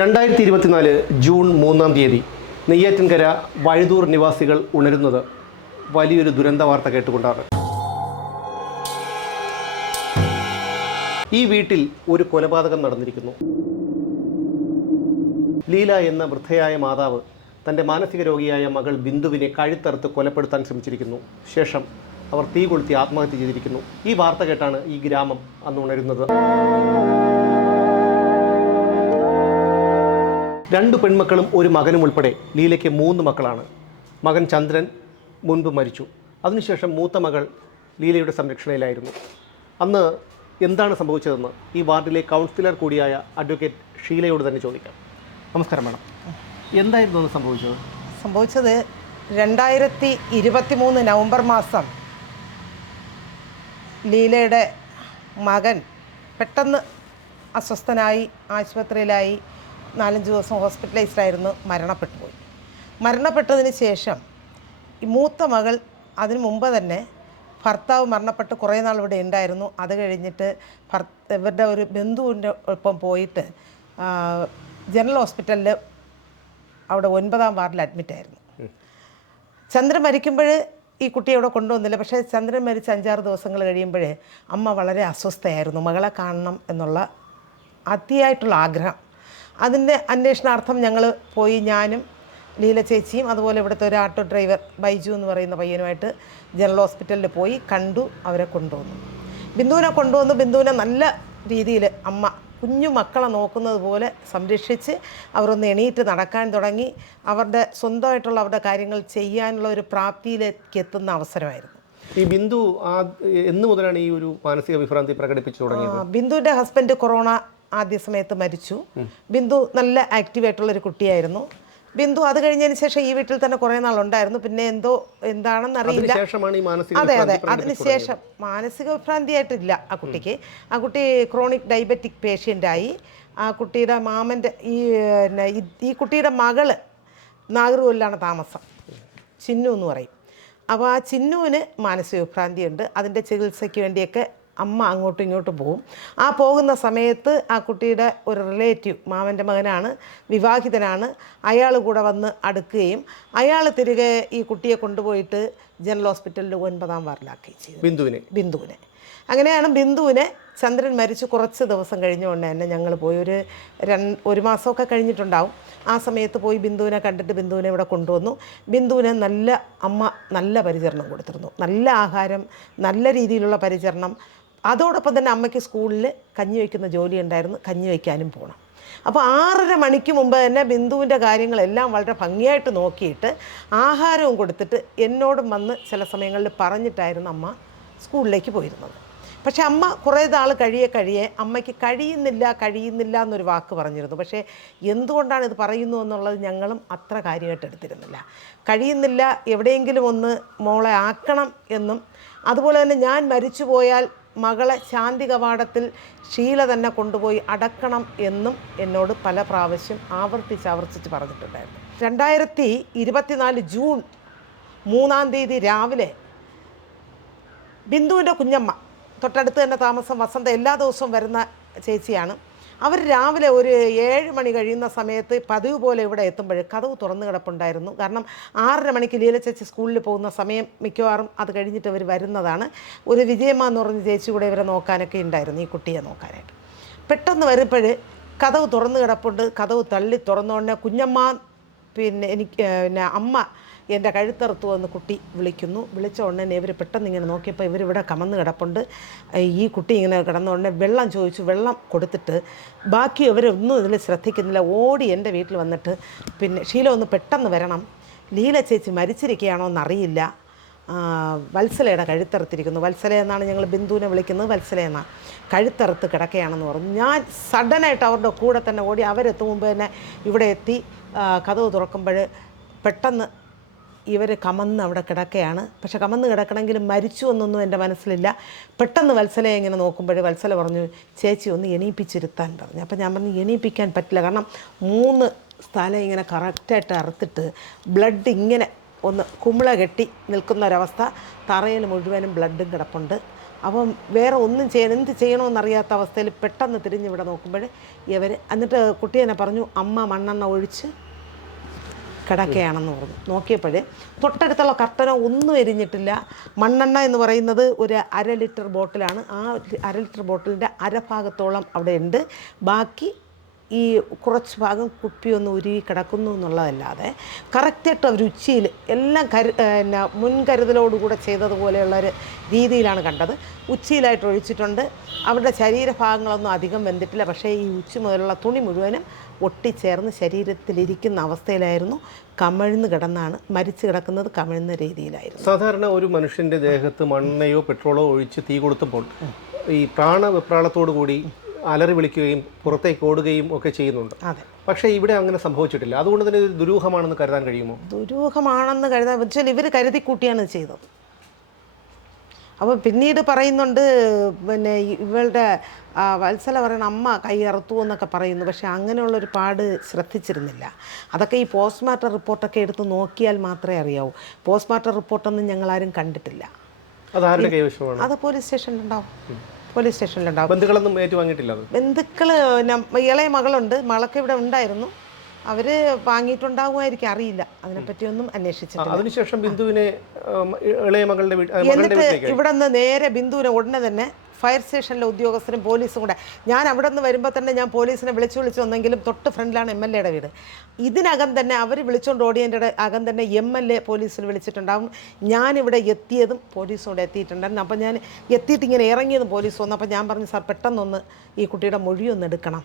2024 June 3-ാം തീയതി നെയ്യാറ്റിൻകര വഴുതൂർ നിവാസികൾ ഉണരുന്നത് വലിയൊരു ദുരന്ത വാർത്ത കേട്ടുകൊണ്ടാണ്. ഈ വീട്ടിൽ ഒരു കൊലപാതകം നടന്നിരിക്കുന്നു. ലീല എന്ന വൃദ്ധയായ മാതാവ് തൻ്റെ മാനസിക രോഗിയായ മകൾ ബിന്ദുവിനെ കഴുത്തറുത്ത് കൊലപ്പെടുത്താൻ ശ്രമിച്ചിരിക്കുന്നു. ശേഷം അവർ തീ കൊളുത്തി ആത്മഹത്യ ചെയ്തിരിക്കുന്നു. ഈ വാർത്ത കേട്ടാണ് ഈ ഗ്രാമം അന്ന് ഉണരുന്നത്. 2 പെൺമക്കളും ഒരു മകനും ഉൾപ്പെടെ ലീലയ്ക്ക് 3 മക്കളാണ്. മകൻ ചന്ദ്രൻ മുൻപ് മരിച്ചു. അതിനുശേഷം മൂത്ത മകൾ ലീലയുടെ സംരക്ഷണയിലായിരുന്നു. അന്ന് എന്താണ് സംഭവിച്ചതെന്ന് ഈ വാർഡിലെ കൗൺസിലർ കൂടിയായ അഡ്വക്കേറ്റ് ഷീലയോട് തന്നെ ചോദിക്കാം. നമസ്കാരം മാഡം, എന്തായിരുന്നു അന്ന് സംഭവിച്ചത് 2023 നവംബർ മാസം ലീലയുടെ മകൻ പെട്ടെന്ന് അസ്വസ്ഥനായി ആശുപത്രിയിലായി 4-5 ദിവസം ഹോസ്പിറ്റലൈസ്ഡായിരുന്നു. മരണപ്പെട്ടതിന് ശേഷം ഈ മൂത്ത മകൾ അതിനു മുമ്പ് തന്നെ ഭർത്താവ് മരണപ്പെട്ട് കുറേ നാൾ ഇവിടെ ഉണ്ടായിരുന്നു. അത് കഴിഞ്ഞിട്ട് ഇവരുടെ ഒരു ബന്ധുവിൻ്റെ ഒപ്പം പോയിട്ട് ജനറൽ ഹോസ്പിറ്റലിൽ അവിടെ 9-ാം വാർഡിൽ അഡ്മിറ്റായിരുന്നു. ചന്ദ്രൻ മരിക്കുമ്പോൾ ഈ കുട്ടിയെ ഇവിടെ കൊണ്ടുവന്നില്ല. പക്ഷേ ചന്ദ്രൻ മരിച്ച് 5-6 ദിവസങ്ങൾ കഴിയുമ്പോൾ അമ്മ വളരെ അസ്വസ്ഥയായിരുന്നു. മകളെ കാണണം എന്നുള്ള അതിയായിട്ടുള്ള ആഗ്രഹം. അതിൻ്റെ അന്വേഷണാർത്ഥം ഞങ്ങൾ പോയി. ഞാനും ലീല ചേച്ചിയും അതുപോലെ ഇവിടുത്തെ ഒരു ആട്ടോ ഡ്രൈവർ ബൈജു എന്ന് പറയുന്ന പയ്യനുമായിട്ട് ജനറൽ ഹോസ്പിറ്റലിൽ പോയി കണ്ടു. അവരെ കൊണ്ടുവന്നു. ബിന്ദുവിനെ നല്ല രീതിയിൽ അമ്മ കുഞ്ഞു മക്കളെ നോക്കുന്നത് പോലെ സംരക്ഷിച്ച് അവരൊന്ന് എണീറ്റ് നടക്കാൻ തുടങ്ങി. അവരുടെ സ്വന്തമായിട്ടുള്ള അവരുടെ കാര്യങ്ങൾ ചെയ്യാനുള്ള ഒരു പ്രാപ്തിയിലേക്ക് എത്തുന്ന അവസരമായിരുന്നു. ഈ ബിന്ദു എന്ന് മുതലാണ് ഈ ഒരു മാനസിക വിഭ്രാന്തി പ്രകടിപ്പിച്ചു തുടങ്ങിയത്? ബിന്ദുവിൻ്റെ ഹസ്ബൻഡ് കൊറോണ ആദ്യ സമയത്ത് മരിച്ചു. ബിന്ദു നല്ല ആക്റ്റീവായിട്ടുള്ളൊരു കുട്ടിയായിരുന്നു. ബിന്ദു അത് കഴിഞ്ഞതിന് ശേഷം ഈ വീട്ടിൽ തന്നെ കുറേ നാളുണ്ടായിരുന്നു. പിന്നെ എന്താണെന്ന് അറിയില്ല. അതെ, അതിനുശേഷം മാനസിക വിഭ്രാന്തിയായിട്ടില്ല ആ കുട്ടിക്ക്. ആ കുട്ടി ക്രോണിക് ഡയബറ്റിക് പേഷ്യൻ്റായി. ആ കുട്ടിയുടെ മാമൻ്റെ ഈ കുട്ടിയുടെ മകള് നാഗർകോവിലാണ് താമസം, ചിന്നു എന്ന് പറയും. അപ്പോൾ ആ ചിന്നുവിന് മാനസിക വിഭ്രാന്തിയുണ്ട്. അതിൻ്റെ ചികിത്സയ്ക്ക് വേണ്ടിയൊക്കെ അമ്മ അങ്ങോട്ടും ഇങ്ങോട്ടും പോകും. ആ പോകുന്ന സമയത്ത് ആ കുട്ടിയുടെ ഒരു റിലേറ്റീവ്, മാമൻ്റെ മകനാണ്, വിവാഹിതനാണ്, അയാൾ കൂടെ വന്ന് അടുക്കുകയും അയാൾ തിരികെ ഈ കുട്ടിയെ കൊണ്ടുപോയിട്ട് ജനറൽ ഹോസ്പിറ്റലിൽ 9-ാം വാർഡിലാക്കുകയും ചെയ്തു ബിന്ദുവിനെ. അങ്ങനെയാണ് ബിന്ദുവിനെ ചന്ദ്രൻ മരിച്ച് കുറച്ച് ദിവസം കഴിഞ്ഞുകൊണ്ട് തന്നെ ഞങ്ങൾ പോയി. ഒരു മാസമൊക്കെ കഴിഞ്ഞിട്ടുണ്ടാവും. ആ സമയത്ത് പോയി ബിന്ദുവിനെ കണ്ടിട്ട് ബിന്ദുവിനെ ഇവിടെ കൊണ്ടുവന്നു. ബിന്ദുവിനെ നല്ല പരിചരണം കൊടുത്തിരുന്നു. നല്ല ആഹാരം, നല്ല രീതിയിലുള്ള പരിചരണം. അതോടൊപ്പം തന്നെ അമ്മയ്ക്ക് സ്കൂളിൽ കഞ്ഞി വയ്ക്കുന്ന ജോലി ഉണ്ടായിരുന്നു. കഞ്ഞി വയ്ക്കാനും പോകണം. അപ്പോൾ 6:30 മണിക്ക് മുമ്പ് തന്നെ ബിന്ദുവിൻ്റെ കാര്യങ്ങളെല്ലാം വളരെ ഭംഗിയായിട്ട് നോക്കിയിട്ട് ആഹാരവും കൊടുത്തിട്ട് എന്നോടും വന്ന് ചില സമയങ്ങളിൽ പറഞ്ഞിട്ടായിരുന്നു അമ്മ സ്കൂളിലേക്ക് പോയിരുന്നത്. പക്ഷേ അമ്മ കുറേ നാൾ കഴിയെ അമ്മയ്ക്ക് കഴിയുന്നില്ല എന്നൊരു വാക്ക് പറഞ്ഞിരുന്നു. പക്ഷേ എന്തുകൊണ്ടാണ് ഇത് പറയുന്നു എന്നുള്ളത് ഞങ്ങളും അത്ര കാര്യമായിട്ട് എടുത്തിരുന്നില്ല. കഴിയുന്നില്ല, എവിടെയെങ്കിലും ഒന്ന് മോളെ ആക്കണം എന്നും, അതുപോലെ തന്നെ ഞാൻ മരിച്ചു പോയാൽ മകളെ ശാന്തി കവാടത്തിൽ ഷീല തന്നെ കൊണ്ടുപോയി അടക്കണം എന്നും എന്നോട് പല പ്രാവശ്യം ആവർത്തിച്ച് പറഞ്ഞിട്ടുണ്ടായിരുന്നു. 2024 ജൂൺ 3-ാം തീയതി രാവിലെ ബിന്ദുവിൻ്റെ കുഞ്ഞമ്മ, തൊട്ടടുത്ത് തന്നെ താമസം, വസന്ത, എല്ലാ ദിവസവും വരുന്ന ചേച്ചിയാണ്. അവർ രാവിലെ ഒരു 7 മണി കഴിയുന്ന സമയത്ത് പതിവ് പോലെ ഇവിടെ എത്തുമ്പോൾ കതവ് തുറന്നു കിടപ്പുണ്ടായിരുന്നു. കാരണം 6:30 മണിക്ക് ലീല ചേച്ചി സ്കൂളിൽ പോകുന്ന സമയം മിക്കവാറും അത് കഴിഞ്ഞിട്ട് ഇവർ വരുന്നതാണ്. ഒരു വിജയമ്മ എന്ന് പറഞ്ഞ ചേച്ചി കൂടെ ഇവരെ നോക്കാനൊക്കെ ഉണ്ടായിരുന്നു, ഈ കുട്ടിയെ നോക്കാനായിട്ട്. പെട്ടെന്ന് വരുമ്പോൾ കതവ് തുറന്നു കിടപ്പുണ്ട്. കതവ് തള്ളി തുറന്നുകൊണ്ട് കുഞ്ഞമ്മ, അമ്മ എൻ്റെ കഴുത്തറുത്തു വന്ന് കുട്ടി വിളിച്ച ഉടനെ ഇവർ പെട്ടെന്ന് ഇങ്ങനെ നോക്കിയപ്പോൾ ഇവരിവിടെ കമന്ന് കിടപ്പുണ്ട്. ഈ കുട്ടി ഇങ്ങനെ കിടന്നുടനെ വെള്ളം ചോദിച്ചു. വെള്ളം കൊടുത്തിട്ട് ബാക്കി ഇവരൊന്നും ഇതിൽ ശ്രദ്ധിക്കുന്നില്ല. ഓടി എൻ്റെ വീട്ടിൽ വന്നിട്ട് ഷീല ഒന്ന് പെട്ടെന്ന് വരണം, ലീല ചേച്ചി മരിച്ചിരിക്കുകയാണോ എന്നറിയില്ല, വത്സലയുടെ കഴുത്തറുത്തിരിക്കുന്നു. വത്സല എന്നാണ് ഞങ്ങൾ ബിന്ദുവിനെ വിളിക്കുന്നത്, വത്സല എന്നാണ്. കഴുത്തറുത്ത് കിടക്കുകയാണെന്ന് പറഞ്ഞു. ഞാൻ സഡനായിട്ട് അവരുടെ കൂടെ തന്നെ ഓടി. അവരെത്തും മുമ്പ് തന്നെ ഇവിടെ എത്തി. കതവ് തുറക്കുമ്പോൾ പെട്ടെന്ന് ഇവർ കമന്ന് അവിടെ കിടക്കുകയാണ്. പക്ഷെ കമന്ന് കിടക്കണമെങ്കിലും മരിച്ചു എന്നൊന്നും എൻ്റെ മനസ്സിലില്ല. പെട്ടെന്ന് വത്സലയെ ഇങ്ങനെ നോക്കുമ്പോൾ വത്സല പറഞ്ഞു, ചേച്ചി ഒന്ന് എണീപ്പിച്ചിരുത്താൻ പറഞ്ഞു. അപ്പോൾ ഞാൻ പറഞ്ഞു എണീപ്പിക്കാൻ പറ്റില്ല, കാരണം 3 സ്ഥലം ഇങ്ങനെ കറക്റ്റായിട്ട് അറുത്തിട്ട് ബ്ലഡ് ഇങ്ങനെ ഒന്ന് കുമിള കെട്ടി നിൽക്കുന്ന ഒരവസ്ഥ. തറയിൽ മുഴുവനും ബ്ലഡും കിടപ്പുണ്ട്. അപ്പം വേറെ ഒന്നും ചെയ്യാൻ എന്ത് ചെയ്യണമെന്നറിയാത്ത അവസ്ഥയിൽ പെട്ടെന്ന് തിരിഞ്ഞിവിടെ നോക്കുമ്പോൾ എന്നിട്ട് കുട്ടി തന്നെ പറഞ്ഞു അമ്മ മണ്ണെണ്ണ ഒഴിച്ച് കിടക്കുകയാണെന്ന് പറഞ്ഞു. നോക്കിയപ്പോൾ തൊട്ടടുത്തുള്ള കർട്ടനോ ഒന്നും എരിഞ്ഞിട്ടില്ല. മണ്ണെണ്ണ എന്ന് പറയുന്നത് ഒരു 1/2 ലിറ്റർ ബോട്ടിലാണ്. ആ 1/2 ലിറ്റർ ബോട്ടിലിൻ്റെ അരഭാഗത്തോളം അവിടെ ഉണ്ട്. ബാക്കി ഈ കുറച്ച് ഭാഗം കുപ്പിയൊന്ന് ഉരുകി കിടക്കുന്നു എന്നുള്ളതല്ലാതെ കറക്റ്റായിട്ട് അവർ ഉച്ചയിൽ എല്ലാം മുൻകരുതലോടുകൂടെ ചെയ്തതുപോലെയുള്ളൊരു രീതിയിലാണ് കണ്ടത്. ഉച്ചയിലായിട്ട് ഒഴിച്ചിട്ടുണ്ട്. അവരുടെ ശരീരഭാഗങ്ങളൊന്നും അധികം വെന്തിട്ടില്ല. പക്ഷേ ഈ ഉച്ച മുതലുള്ള തുണി മുഴുവനും ഒട്ടിച്ചേർന്ന് ശരീരത്തിലിരിക്കുന്ന അവസ്ഥയിലായിരുന്നു. കമിഴ്ന്ന് കിടന്നാണ് മരിച്ചു കിടക്കുന്നത്. കമിഴ്ന്ന രീതിയിലായിരുന്നു. സാധാരണ ഒരു മനുഷ്യൻ്റെ ദേഹത്ത് മണ്ണെണ്ണയോ പെട്രോളോ ഒഴിച്ച് തീ കൊടുത്തപ്പോൾ ഈ പ്രാണവെപ്രാളത്തോടു കൂടി അലറി വിളിക്കുകയും പുറത്തേക്ക് ഓടുകയും ഒക്കെ ചെയ്യുന്നുണ്ട്. അതെ. പക്ഷേ ഇവിടെ അങ്ങനെ സംഭവിച്ചിട്ടില്ല. അതുകൊണ്ട് തന്നെ ഇത് ദുരൂഹമാണെന്ന് കരുതാൻ കഴിയുമോ? ദുരൂഹമാണെന്ന് കരുതാൻ വെച്ചാൽ ഇവർ കരുതി കൂട്ടിയാണ് ചെയ്തത്. അപ്പോൾ പിന്നീട് പറയുന്നുണ്ട് പിന്നെ ഇവളുടെ വത്സല പറയണ അമ്മ കൈ അറുത്തു എന്നൊക്കെ പറയുന്നു. പക്ഷേ അങ്ങനെയുള്ളൊരു പാട് ശ്രദ്ധിച്ചിരുന്നില്ല. അതൊക്കെ ഈ പോസ്റ്റ്മോർട്ടം റിപ്പോർട്ടൊക്കെ എടുത്ത് നോക്കിയാൽ മാത്രമേ അറിയാവൂ. പോസ്റ്റ്മോർട്ടം റിപ്പോർട്ടൊന്നും ഞങ്ങളാരും കണ്ടിട്ടില്ല. അതാരുടെ കൈവശമാണ്? അത് പോലീസ് സ്റ്റേഷനിലുണ്ടാവും. പോലീസ് സ്റ്റേഷനിലുണ്ടാവും. ബന്ധുക്കളൊന്നും ഏറ്റുവാങ്ങിയിട്ടില്ല. ബന്ധുക്കൾ ഇളയ മകളുണ്ട്. മകളൊക്കെ ഇവിടെ ഉണ്ടായിരുന്നു. അവർ വാങ്ങിയിട്ടുണ്ടാകുമായിരിക്കും, അറിയില്ല. അതിനെപ്പറ്റിയൊന്നും അന്വേഷിച്ചിട്ടില്ല. അതിനുശേഷം ബിന്ദുവിനെ ഇളയ മകളുടെ എന്നിട്ട് ഇവിടെ നിന്ന് നേരെ ബിന്ദുവിനെ ഉടനെ തന്നെ ഫയർ സ്റ്റേഷനിലെ ഉദ്യോഗസ്ഥരും പോലീസും കൂടെ, ഞാൻ അവിടെ നിന്ന് വരുമ്പോൾ തന്നെ ഞാൻ പോലീസിനെ വിളിച്ചു വന്നെങ്കിലും തൊട്ട് ഫ്രണ്ടിലാണ് MLA യുടെ വീട്. ഇതിനകം തന്നെ അവർ വിളിച്ചുകൊണ്ട് ഓടിയതിൻ്റെ അകം തന്നെ MLA പോലീസിൽ വിളിച്ചിട്ടുണ്ടാകും. ഞാനിവിടെ എത്തിയതും പോലീസും കൂടെ എത്തിയിട്ടുണ്ടായിരുന്നു. അപ്പോൾ ഞാൻ എത്തിയിട്ട് ഇങ്ങനെ ഇറങ്ങിയതും പോലീസ് വന്നു. അപ്പോൾ ഞാൻ പറഞ്ഞു, സാർ പെട്ടെന്നൊന്ന് ഈ കുട്ടിയുടെ മൊഴിയൊന്ന് എടുക്കണം.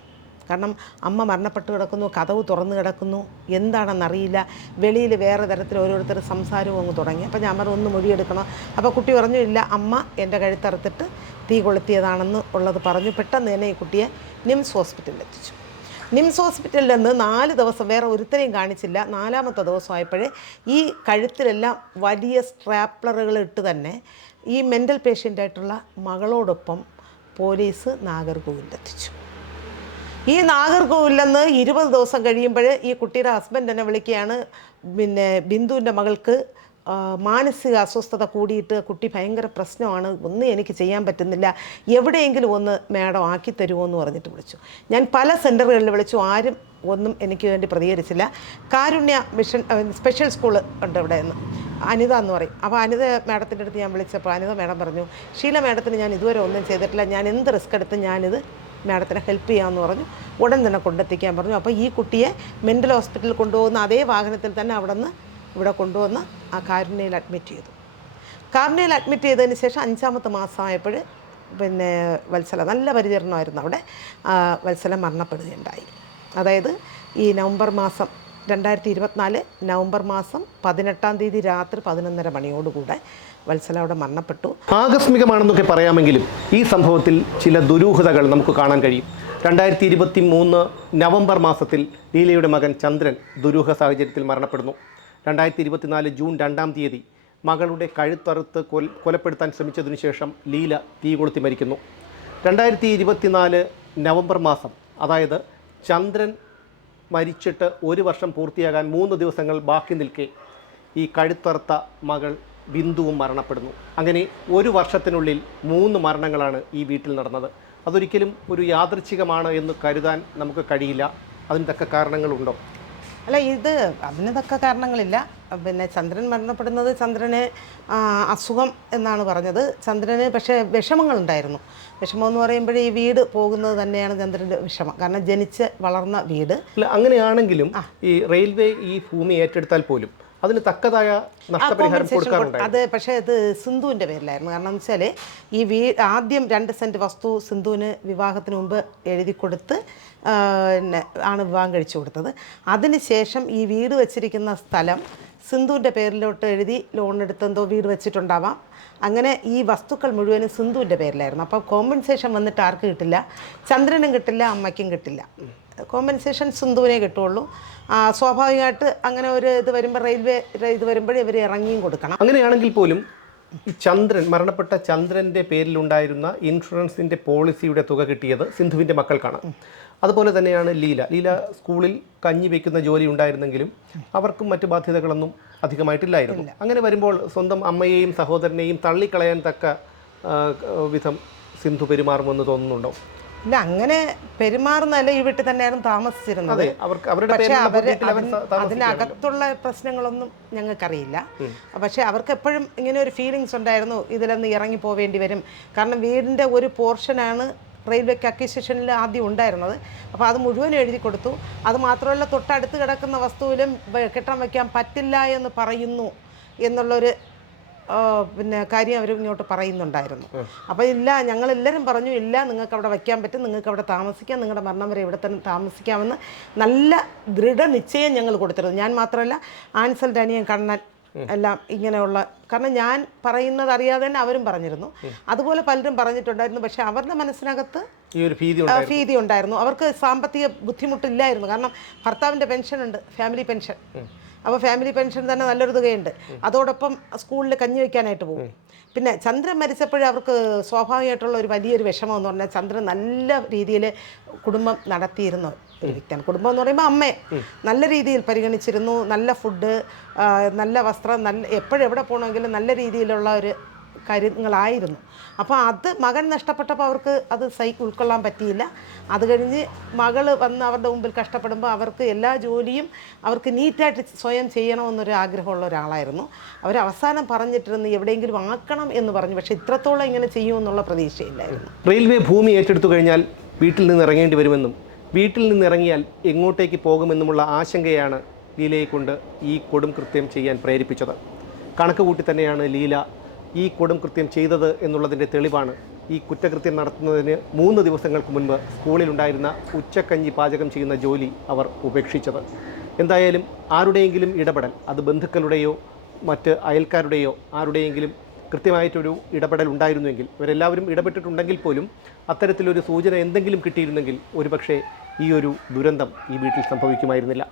കാരണം അമ്മ മരണപ്പെട്ട് കിടക്കുന്നു, കതവ് തുറന്നു കിടക്കുന്നു, എന്താണെന്നറിയില്ല. വെളിയിൽ വേറെ തരത്തിൽ ഓരോരുത്തർ സംസാരവും അങ്ങ് തുടങ്ങി. അപ്പോൾ ഞാൻ പറഞ്ഞു ഒന്ന് മൊഴിയെടുക്കണം. അപ്പോൾ കുട്ടി പറഞ്ഞു, ഇല്ല അമ്മ എൻ്റെ കഴുത്തറുത്തിട്ട് തീ കൊളുത്തിയതാണെന്ന് ഉള്ളത് പറഞ്ഞു. പെട്ടെന്ന് തന്നെ ഈ കുട്ടിയെ നിംസ് ഹോസ്പിറ്റലിൽ എത്തിച്ചു. നിംസ് ഹോസ്പിറ്റലിൽ നിന്ന് 4 ദിവസം വേറെ ഒരുത്തരെയും കാണിച്ചില്ല. 4ാമത്തെ ദിവസമായപ്പോഴേ ഈ കഴുത്തിലെല്ലാം വലിയ സ്ട്രാപ്ലറുകൾ ഇട്ട് തന്നെ ഈ മെൻ്റൽ പേഷ്യൻ്റായിട്ടുള്ള മകളോടൊപ്പം പോലീസ് നാഗർകോവിലെത്തിച്ചു. ഈ നാഗർകോവിലിൽ നിന്ന് 20 ദിവസം കഴിയുമ്പോൾ ഈ കുട്ടിയുടെ ഹസ്ബൻഡ് എന്നെ വിളിക്കുകയാണ്, പിന്നെ ബിന്ദുവിൻ്റെ മകൾക്ക് മാനസിക അസ്വസ്ഥത കൂടിയിട്ട് കുട്ടി ഭയങ്കര പ്രശ്നമാണ്, ഒന്നും എനിക്ക് ചെയ്യാൻ പറ്റുന്നില്ല, എവിടെയെങ്കിലും ഒന്ന് മാഡം ആക്കി തരുമോ എന്ന് പറഞ്ഞിട്ട് വിളിച്ചു. ഞാൻ പല സെൻറ്ററുകളിൽ വിളിച്ചു, ആരും ഒന്നും എനിക്ക് വേണ്ടി പ്രതികരിച്ചില്ല. കാരുണ്യ മിഷൻ സ്പെഷ്യൽ സ്കൂൾ ഉണ്ട് ഇവിടെ നിന്ന്, അനിത എന്ന് പറയും. അപ്പോൾ അനിത മാഡത്തിൻ്റെ അടുത്ത് ഞാൻ വിളിച്ചപ്പോൾ അനിത മാഡം പറഞ്ഞു, ഷീല മാഡത്തിന് ഞാൻ ഇതുവരെ ഒന്നും ചെയ്തിട്ടില്ല, ഞാൻ എന്ത് റിസ്ക് എടുത്ത് ഞാനിത് മാഡത്തിനെ ഹെൽപ്പ് ചെയ്യാമെന്ന് പറഞ്ഞു. ഉടൻ തന്നെ കൊണ്ടെത്തിക്കാൻ പറഞ്ഞു. അപ്പോൾ ഈ കുട്ടിയെ മെൻ്റൽ ഹോസ്പിറ്റലിൽ കൊണ്ടുപോകുന്ന അതേ വാഹനത്തിൽ തന്നെ അവിടെ നിന്ന് ഇവിടെ കൊണ്ടുവന്ന് ആ കാരുണ്യയിൽ അഡ്മിറ്റ് ചെയ്തു. കാരുണ്യയിൽ അഡ്മിറ്റ് ചെയ്തതിന് ശേഷം 5ാമത്തെ മാസമായപ്പോൾ പിന്നെ വത്സല നല്ല പരിചരണമായിരുന്നു അവിടെ. വത്സല മരണപ്പെടുകയുണ്ടായി. അതായത് ഈ നവംബർ മാസം 2024 നവംബർ മാസം 18-ാം തീയതി രാത്രി 11:30 മണിയോടുകൂടെ വത്സല അവിടെ മരണപ്പെട്ടു. ആകസ്മികമാണെന്നൊക്കെ പറയാമെങ്കിലും ഈ സംഭവത്തിൽ ചില ദുരൂഹതകൾ നമുക്ക് കാണാൻ കഴിയും. 2023 നവംബർ മാസത്തിൽ ലീലയുടെ മകൻ ചന്ദ്രൻ ദുരൂഹ സാഹചര്യത്തിൽ മരണപ്പെടുന്നു. 2024 ജൂൺ 2-ാം തീയതി മകളുടെ കഴുത്തറുത്ത് കൊലപ്പെടുത്താൻ ശ്രമിച്ചതിനു ശേഷം ലീല തീ കൊളുത്തി മരിക്കുന്നു. 2024 നവംബർ മാസം, അതായത് ചന്ദ്രൻ മരിച്ചിട്ട് 1 വർഷം പൂർത്തിയാകാൻ 3 ദിവസങ്ങൾ ബാക്കി നിൽക്കെ ഈ കഴുത്തറുത്ത മകൾ ബിന്ദുവും മരണപ്പെടുന്നു. അങ്ങനെ 1 വർഷത്തിനുള്ളിൽ 3 മരണങ്ങളാണ് ഈ വീട്ടിൽ നടന്നത്. അതൊരിക്കലും ഒരു യാദൃച്ഛികമാണ് എന്ന് കരുതാൻ നമുക്ക് കഴിയില്ല. അതിന് തക്ക കാരണങ്ങളുണ്ടോ? അല്ല, അതിന് തക്ക കാരണങ്ങളില്ല. പിന്നെ ചന്ദ്രൻ മരണപ്പെടുന്നത് ചന്ദ്രന് അസുഖം എന്നാണ് പറഞ്ഞത്. ചന്ദ്രന് പക്ഷേ വിഷമങ്ങളുണ്ടായിരുന്നു. വിഷമം എന്ന് പറയുമ്പോൾ ഈ വീട് പോകുന്നത് തന്നെയാണ് ചന്ദ്രൻ്റെ വിഷമം. കാരണം ജനിച്ച് വളർന്ന വീട്. അല്ല, അങ്ങനെയാണെങ്കിലും ഈ റെയിൽവേ ഈ ഭൂമി ഏറ്റെടുത്താൽ പോലും അതിന് തക്കതായ നഷ്ടപരിഹാരം കൊടുക്കാറുണ്ട്. അത് പക്ഷേ അത് സിന്ധുവിൻ്റെ പേരിലായിരുന്നു. കാരണം എന്ന് വെച്ചാൽ ആദ്യം 2 സെൻറ്റ് വസ്തു സിന്ധുവിന് വിവാഹത്തിന് മുമ്പ് എഴുതി കൊടുത്ത് ആണ് വിവാഹം കഴിച്ചു കൊടുത്തത്. അതിനുശേഷം ഈ വീട് വെച്ചിരിക്കുന്ന സ്ഥലം സിന്ധുവിൻ്റെ പേരിലോട്ട് എഴുതി ലോൺ എടുത്തെന്തോ വീട് വെച്ചിട്ടുണ്ടാവാം. അങ്ങനെ ഈ വസ്തുക്കൾ മുഴുവനും സിന്ധുവിൻ്റെ പേരിലായിരുന്നു. അപ്പോൾ കോമ്പൻസേഷൻ വന്നിട്ട് ആർക്ക് കിട്ടില്ല? ചന്ദ്രനും കിട്ടില്ല, അമ്മയ്ക്കും കിട്ടില്ല. കോമ്പൻസേഷൻ സിന്ധുവിനെ കിട്ടുള്ളൂ. സ്വാഭാവികമായിട്ട് അങ്ങനെ ഒരു ഇത് വരുമ്പോൾ റെയിൽവേ ഇത് വരുമ്പോഴേ ഇവർ ഇറങ്ങിയും കൊടുക്കണം. അങ്ങനെയാണെങ്കിൽ പോലും ഈ മരണപ്പെട്ട ചന്ദ്രൻ്റെ പേരിലുണ്ടായിരുന്ന ഇൻഷുറൻസിൻ്റെ പോളിസിയുടെ തുക കിട്ടിയത് സിന്ധുവിൻ്റെ മക്കൾക്കാണ്. അതുപോലെ തന്നെയാണ് ലീല സ്കൂളിൽ കഞ്ഞി വയ്ക്കുന്ന ജോലി ഉണ്ടായിരുന്നെങ്കിലും അവർക്കും മറ്റു ബാധ്യതകളൊന്നും അധികമായിട്ടില്ലായിരുന്നു. അങ്ങനെ വരുമ്പോൾ സ്വന്തം അമ്മയെയും സഹോദരനെയും തള്ളിക്കളയാൻ തക്ക വിധം സിന്ധു പെരുമാറുമെന്ന് തോന്നുന്നുണ്ടോ? ഇല്ല, അങ്ങനെ പെരുമാറുന്നതല്ല, ഈ വീട്ടിൽ തന്നെയായിരുന്നു താമസിച്ചിരുന്നത്. അതെ, അവർക്ക് അവരുടെ പക്ഷേ പേരിലുള്ള അതിനകത്തുള്ള പ്രശ്നങ്ങളൊന്നും ഞങ്ങൾക്കറിയില്ല. പക്ഷേ അവർക്ക് എപ്പോഴും ഇങ്ങനെ ഒരു ഫീലിങ്സ് ഉണ്ടായിരുന്നു, ഇതിലൊന്ന് ഇറങ്ങി പോവേണ്ടി വരും. കാരണം വീടിൻ്റെ ഒരു പോർഷനാണ് റെയിൽവേക്ക് അക്വിസിഷനിൽ ആദ്യം ഉണ്ടായിരുന്നത്. അപ്പോൾ അത് മുഴുവൻ എഴുതി കൊടുത്തു. അത് മാത്രമല്ല, തൊട്ടടുത്ത് കിടക്കുന്ന വസ്തുവിലും കെട്ടിടം വയ്ക്കാൻ പറ്റില്ല എന്ന് പറയുന്നു എന്നുള്ളൊരു പിന്നെ കാര്യം അവർ ഇങ്ങോട്ട് പറയുന്നുണ്ടായിരുന്നു. അപ്പോൾ ഇല്ല, ഞങ്ങളെല്ലാവരും പറഞ്ഞു, ഇല്ല, നിങ്ങൾക്ക് അവിടെ വയ്ക്കാൻ പറ്റും, നിങ്ങൾക്ക് അവിടെ താമസിക്കാം, നിങ്ങളുടെ മരണം വരെ ഇവിടെ തന്നെ താമസിക്കാമെന്ന് നല്ല ദൃഢനിശ്ചയം ഞങ്ങൾ കൊടുത്തിരുന്നു. ഞാൻ മാത്രമല്ല, ആൻസൽ അനിയൻ കണ്ണൻ എല്ലാം ഇങ്ങനെയുള്ള, കാരണം ഞാൻ പറയുന്നത് അറിയാതെ തന്നെ അവരും പറഞ്ഞിരുന്നു. അതുപോലെ പലരും പറഞ്ഞിട്ടുണ്ടായിരുന്നു. പക്ഷേ അവരുടെ മനസ്സിനകത്ത് ഈ ഒരു ഭീതി ഉണ്ടായിരുന്നു. അവർക്ക് സാമ്പത്തിക ബുദ്ധിമുട്ടില്ലായിരുന്നു. കാരണം ഭർത്താവിൻ്റെ പെൻഷൻ ഉണ്ട്, ഫാമിലി പെൻഷൻ. അപ്പോൾ ഫാമിലി പെൻഷൻ തന്നെ നല്ലൊരു തുകയുണ്ട്. അതോടൊപ്പം സ്കൂളിൽ കഞ്ഞി വയ്ക്കാനായിട്ട് പോകും. പിന്നെ ചന്ദ്രൻ മരിച്ചപ്പോഴും അവർക്ക് സ്വാഭാവികമായിട്ടുള്ള ഒരു വലിയൊരു വിഷമം എന്ന് പറഞ്ഞാൽ, ചന്ദ്രൻ നല്ല രീതിയിൽ കുടുംബം നടത്തിയിരുന്ന ഒരു വ്യക്തിയാണ്. കുടുംബം എന്ന് പറയുമ്പോൾ അമ്മയെ നല്ല രീതിയിൽ പരിഗണിച്ചിരുന്നു. നല്ല ഫുഡ്, നല്ല വസ്ത്രം, നല്ല എപ്പോഴെവിടെ പോകണമെങ്കിലും നല്ല രീതിയിലുള്ള ഒരു കാര്യങ്ങളായിരുന്നു. അപ്പോൾ അത് മകൻ നഷ്ടപ്പെട്ടപ്പോൾ അവർക്ക് അത് ഉൾക്കൊള്ളാൻ പറ്റിയില്ല. അത് കഴിഞ്ഞ് മകൾ വന്ന് അവരുടെ മുമ്പിൽ കഷ്ടപ്പെടുമ്പോൾ അവർക്ക് എല്ലാ ജോലിയും അവർക്ക് നീറ്റായിട്ട് സ്വയം ചെയ്യണമെന്നൊരു ആഗ്രഹമുള്ള ഒരാളായിരുന്നു. അവർ അവസാനം പറഞ്ഞിട്ടിരുന്നു എവിടെയെങ്കിലും ആക്കണം എന്ന് പറഞ്ഞു. പക്ഷേ ഇത്രത്തോളം ഇങ്ങനെ ചെയ്യുമെന്നുള്ള പ്രതീക്ഷയില്ലായിരുന്നു. റെയിൽവേ ഭൂമി ഏറ്റെടുത്തു കഴിഞ്ഞാൽ വീട്ടിൽ നിന്ന് ഇറങ്ങേണ്ടി വരുമെന്നും വീട്ടിൽ നിന്ന് ഇറങ്ങിയാൽ എങ്ങോട്ടേക്ക് പോകുമെന്നുമുള്ള ആശങ്കയാണ് ലീലയെ കൊണ്ട് ഈ കൊടും കൃത്യം ചെയ്യാൻ പ്രേരിപ്പിച്ചത്. കണക്ക് കൂട്ടി തന്നെയാണ് ലീല ഈ കൊടും കൃത്യം ചെയ്തത് എന്നുള്ളതിൻ്റെ തെളിവാണ് ഈ കുറ്റകൃത്യം നടത്തുന്നതിന് 3 ദിവസങ്ങൾക്ക് മുൻപ് സ്കൂളിലുണ്ടായിരുന്ന ഉച്ചക്കഞ്ഞി പാചകം ചെയ്യുന്ന ജോലി അവർ ഉപേക്ഷിച്ചത്. എന്തായാലും ആരുടെയെങ്കിലും ഇടപെടൽ, അത് ബന്ധുക്കളുടെയോ മറ്റ് അയൽക്കാരുടെയോ ആരുടെയെങ്കിലും കൃത്യമായിട്ടൊരു ഇടപെടൽ ഉണ്ടായിരുന്നുവെങ്കിൽ, ഇവരെല്ലാവരും ഇടപെട്ടിട്ടുണ്ടെങ്കിൽ പോലും അത്തരത്തിലൊരു സൂചന എന്തെങ്കിലും കിട്ടിയിരുന്നെങ്കിൽ ഒരുപക്ഷെ ഈ ഒരു ദുരന്തം ഈ വീട്ടിൽ സംഭവിക്കുമായിരുന്നില്ല.